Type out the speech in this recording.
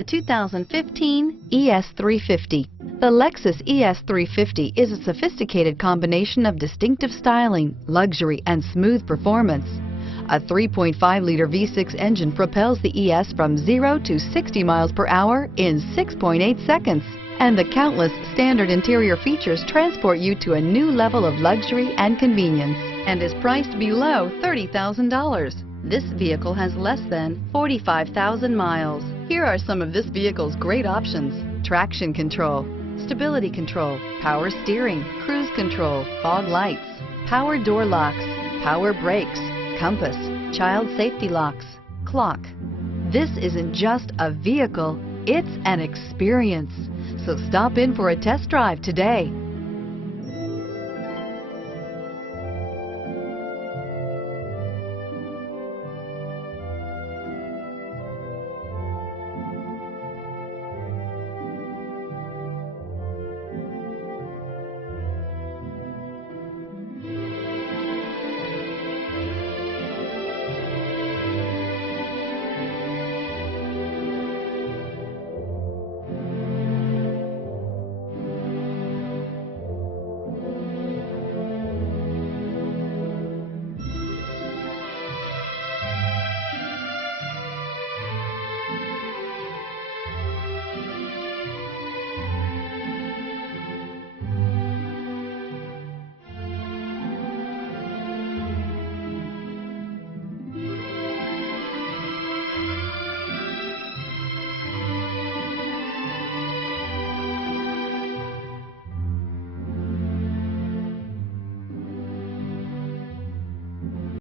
The 2015 ES350. The Lexus ES350 is a sophisticated combination of distinctive styling, luxury, and smooth performance. A 3.5-liter V6 engine propels the ES from 0 to 60 miles per hour in 6.8 seconds. And the countless standard interior features transport you to a new level of luxury and convenience, and is priced below $30,000. This vehicle has less than 45,000 miles. Here are some of this vehicle's great options: traction control, stability control, power steering, cruise control, fog lights, power door locks, power brakes, compass, child safety locks, clock. This isn't just a vehicle, it's an experience. So stop in for a test drive today.